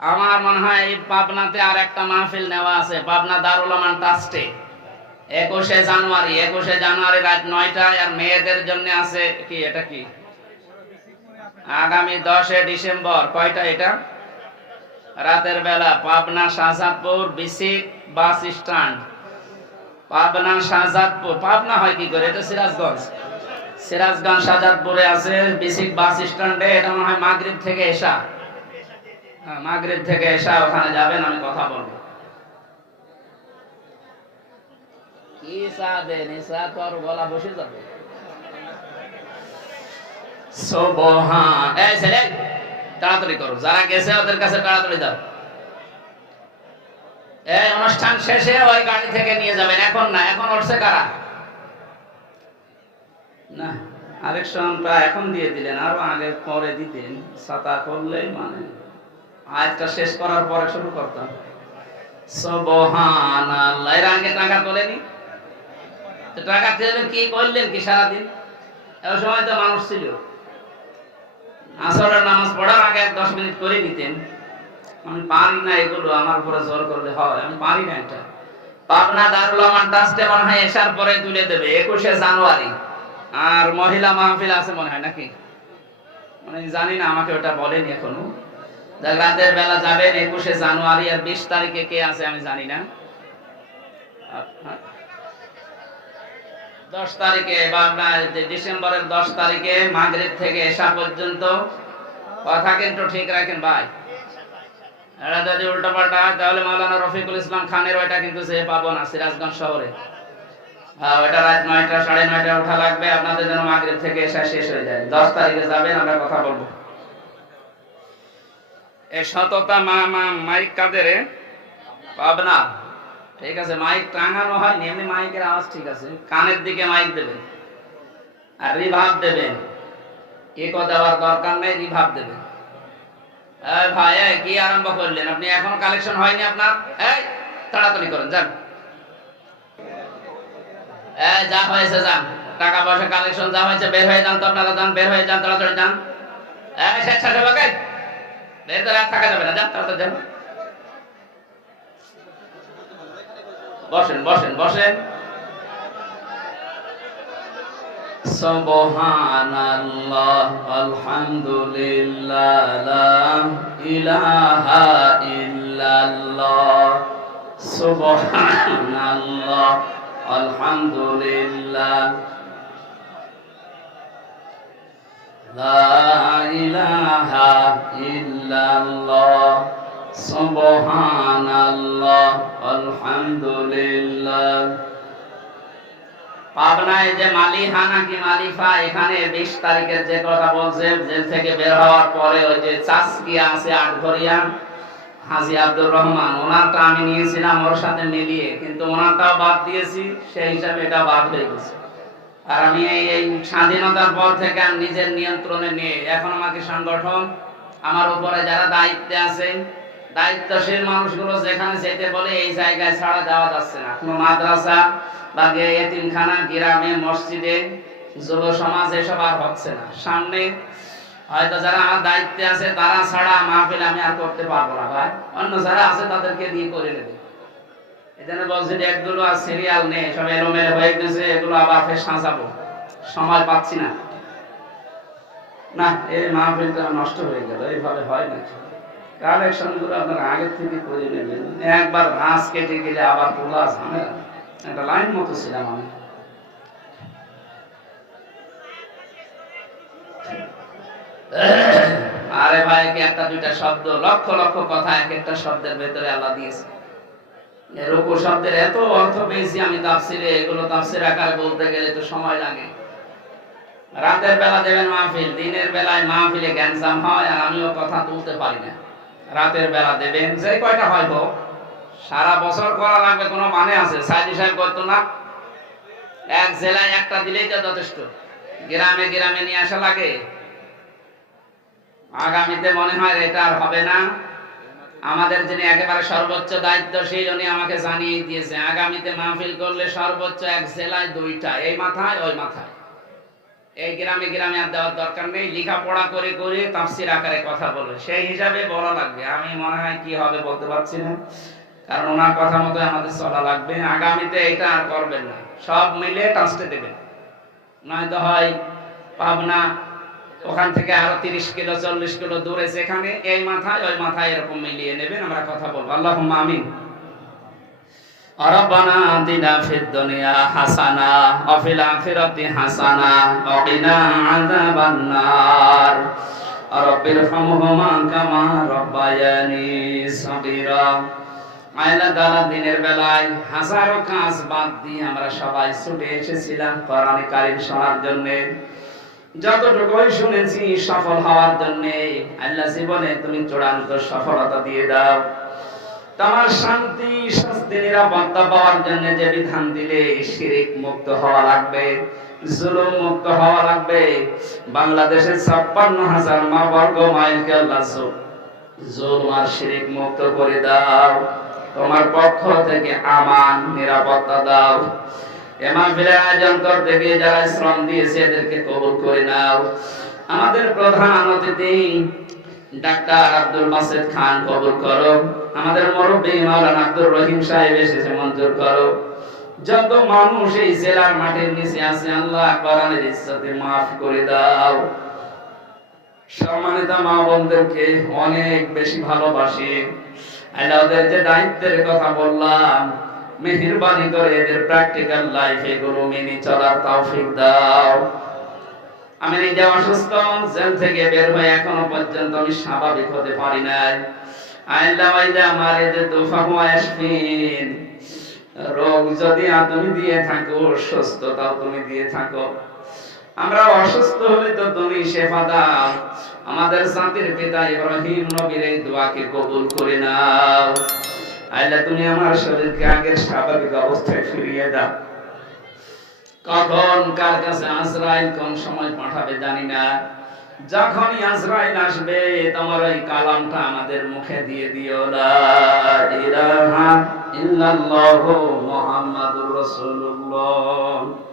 আমার মনে হয় এই পাবনাতে আর একটা মাহফিল নেওয়া আছে, পাবনা দারুল আমান ট্রাস্টে। একুশে জানুয়ারি একুশে জানুয়ারি রাত নয়টায় আর মেয়েদের জন্য আছে, কি এটা কি? আগামী দশে ডিসেম্বর, কয়টা এটা? রাতের বেলা, পাবনা শাহজাদপুর বিসিক বাস স্ট্যান্ড। পাবনা শাহজাদপুর, পাবনা হয় কি করে? এটা সিরাজগঞ্জ। সিরাজগঞ্জ শাহজাদপুরে আছে বিসিক বাস স্ট্যান্ডে, এটা মনে হয় মাগরিব থেকে এসা। মাগরিব থেকে এসা ওখানে যাবেন আমি কথা বলব। কি চা দেন তো আর গলা বসে যাবে। সুবহান। এই ছেলে তাড়াতাড়ি করো যারা গেছে ওদের কাছে তাড়াতাড়ি এই অনুষ্ঠান শেষে ওই গাড়ি থেকে নিয়ে যাবেন এখন না এখন উঠছে কারা? না আরেকশনটা এখন দিয়ে দিলেন আরও আগে পরে দিতেন ছাতা করলেই মানে। আজটা শেষ করার পরে শুরু করতাম। সুবহানাল্লাহ। এর আগে টাকা তোলেনি? তো টাকা তুলে কি করলেন কি সারাদিন? ওই সময় তো মানুষ ছিল। আসরের নামাজ পড়ার আগে এক দশ মিনিট করে নিতেন। আমি পারি না এগুলো, আমার উপরে জোর করলে হয়। আমি পারি না এটা। পাবনা দারুল আমান ট্রাস্টে মনে হয় এসার পরে তুলে দেবে, একুশে জানুয়ারি। আর মহিলা মাহফিল আছে মনে হয় নাকি? মানে জানি না, আমাকে ওটা বলেনি এখনও। রাতের বেলা যাবেন একুশে জানুয়ারি আর বিশ তারিখে কে আছে আমি জানি না। দশ তারিখে বা আপনার ডিসেম্বরের দশ তারিখে মাগরিব থেকে এসা পর্যন্ত। কথা কিন্তু ঠিক রাখেন ভাই। এটা যদি উল্টো পাল্টা হয়, তাহলে মাওলানা রফিকুল ইসলাম খানের ওইটা কিন্তু সে পাবো না, সিরাজগঞ্জ শহরে। হ্যাঁ ওইটা রাত নয়টা, সাড়ে নয়টা ওঠা লাগবে, আপনাদের যেন মাগরিব থেকে এসা শেষ হয়ে যায়। দশ তারিখে যাবেন, আমরা কথা বলব। কি আরম্ভ করলেন? আপনি এখন কালেকশন হয়নি আপনার? এই, তাড়াতাড়ি করেন, যান। যা হয়েছে, যান। টাকা পয়সা কালেকশন যা হয়েছে, বের হয়ে যান তো আপনারা, যান, বের হয়ে যান, তাড়াতাড়ি যান। এই। করে আর বসেন বসেন বসেন। সুবহানাল্লাহ আলহামদুলিল্লাহ ইলাহা ইল্লাল্লাহ। সুবহানাল্লাহ আলহামদুলিল্লাহ। পাবনায় যে মালিহা নাকি মালিফা, এখানে বিশ তারিখের যে কথা বলছে, জেল থেকে বের হওয়ার পরে ওই যে আছে আটঘরিয়া, হাজি আব্দুর রহমান, ওনারটা আমি নিয়েছিলাম ওর সাথে মিলিয়ে, কিন্তু ওনারটাও বাদ দিয়েছি, সেই হিসাবে এটা বাদ হয়ে গেছে। আর আমি এই স্বাধীনতার পর থেকে আমি নিজের নিয়ন্ত্রণে নিয়ে এখন আমাকে সংগঠন, আমার উপরে যারা দায়িত্বে আছে, দায়িত্বশীল মানুষগুলো যেখানে যেতে বলে এই জায়গায় ছাড়া যাওয়া যাচ্ছে না। কোনো মাদ্রাসা বা এতিমখানা, গ্রামে, মসজিদে, যুব সমাজ এসব আর হচ্ছে না। সামনে হয়তো যারা আমার দায়িত্বে আছে, তারা ছাড়া মাহফিল আমি আর করতে পারব না ভাই। অন্য যারা আছে, তাদেরকে দিয়ে করে নেবে। এখানে বলছে যে একগুলো আর সিরিয়াল নেই, সব এলোমেলো হয়ে গেছে, এগুলো আবার ফের সাজাবো। সময় পাচ্ছি না। না, এই মাহফিলটা নষ্ট হয়ে গেল, এইভাবে হয় না। কালেকশনগুলো আপনারা আগের থেকে করে নেবেন। একবার ঘাস কেটে গেলে আবার তোলা ঝামেলা। একটা লাইন মতো ছিলাম আমি। আরে ভাই কি একটা দুইটা শব্দ, লক্ষ লক্ষ কথা এক একটা শব্দের ভেতরে আল্লাহ দিয়েছে। রুকু শব্দের এত অর্থ পেয়েছি আমি তাফসিরে, এগুলো তাফসির আকারে বলতে গেলে তো সময় লাগে। রাতের বেলা দেবেন মাহফিল, দিনের বেলায় মাহফিলে গ্যাঞ্জাম হয় আর আমিও কথা তুলতে পারি না। রাতের বেলা দেবেন, যে কয়টা হয় হোক, সারা বছর করা লাগবে, কোনো মানে আছে? সাইদি সাহেব করতো না, এক জেলায় একটা দিলেই তো যথেষ্ট। গ্রামে গ্রামে নিয়ে আসা লাগে। আগামীতে মনে হয় এটা আর হবে না। আমাদের যিনি একেবারে সর্বোচ্চ দায়িত্বশীল, উনি আমাকে জানিয়ে দিয়েছে, আগামীতে মাহফিল করলে সর্বোচ্চ এক জেলায় দুইটা, এই মাথায়, ওই মাথায়। এই গ্রামে গ্রামে আর দেওয়ার দরকার নেই, লেখাপড়া করে করে তাফসির আকারে কথা বলবে। সেই হিসাবে বলা লাগবে, আমি মনে হয় কি হবে বলতে পারছি না। কারণ ওনার কথা মতো আমাদের চলা লাগবে, আগামীতে এটা আর করবেন না। সব মিলে টাস্টে দেবেন। নয়তো হয় পাবনা ওখান থেকে আরো তিরিশ কিলো চল্লিশ কিলো দূরে যেখানে এই মাথায় ওই মাথায় এরকম মিলিয়ে নেবেন আমরা কথা বলবো আল্লাহ আমিন ربنا آتنا في الدنيا حسنة وفي الآخرة حسنة وقنا عذاب النار رب ارحمهما كما ربياني صغيرا আয়লা দালা দিনের বেলায় হাজারো কাজ বাদ দিয়ে আমরা সবাই ছুটে এসেছিলাম কোরআন কারিম শোনার জন্য যতটুকুই শুনেছি, সফল হওয়ার জন্য আল্লাহ জীবনে তুমি চূড়ান্ত সফলতা দিয়ে দাও। তোমার শান্তি স্বস্তি নিরাপত্তা পাওয়ার জন্য যে বিধান দিলে শিরিক মুক্ত হওয়া লাগবে, জুলুম মুক্ত হওয়া লাগবে। বাংলাদেশের ছাপ্পান্ন হাজার মা বর্গ মাইলকে আল্লাহ জুলুম আর শিরিক মুক্ত করে দাও। তোমার পক্ষ থেকে আমান, নিরাপত্তা দাও। এমন বিলে আয়োজন করতে যারা শ্রম দিয়েছে এদেরকে কবুল করে নাও। আমাদের প্রধান অতিথি, ডাক্তার আব্দুল মাসেদ খান, কবুল করো। আমাদের মাওলানা রহিম সাহেব এসেছে, মঞ্জুর করো। যত মানুষ এই জেলার মাঠের নিচে আছে, আল্লাহ ইজ্জতে মাফ করে দাও। সম্মানিত মা বোনদেরকে অনেক বেশি ভালোবাসি। আল্লাহ ওদের যে দায়িত্বের কথা বললাম মেহেরবানি করে এদের প্র্যাকটিক্যাল লাইফ এগুলো মেনে চলার তৌফিক দাও। আমি নিজে অসুস্থ, জেল থেকে বের হয়ে এখনও পর্যন্ত আমি স্বাভাবিক হতে পারি নাই। আল্লাহ ভাইজা আমার এদের তোফা আসবেন রোগ যদি তুমি দিয়ে থাকো, সুস্থতাও তুমি দিয়ে থাকো। আমরা অসুস্থ হলে তো তুমি শেফা দাও। আমাদের জাতির পিতা ইব্রাহিম নবীর এই দোয়াকে কবুল করে নাও। আল্লাহ তুমি আমার শরীরকে আগের স্বাভাবিক অবস্থায় ফিরিয়ে দাও। কখন কার কাছে আজরাইল কোন সময় পাঠাবে জানি না। যখনই আজরাইল আসবে, তোমার ওই কালামটা আমাদের মুখে দিয়ে দিও। না ইল্লাল্লাহু মুহাম্মাদুর রাসূলুল্লাহ।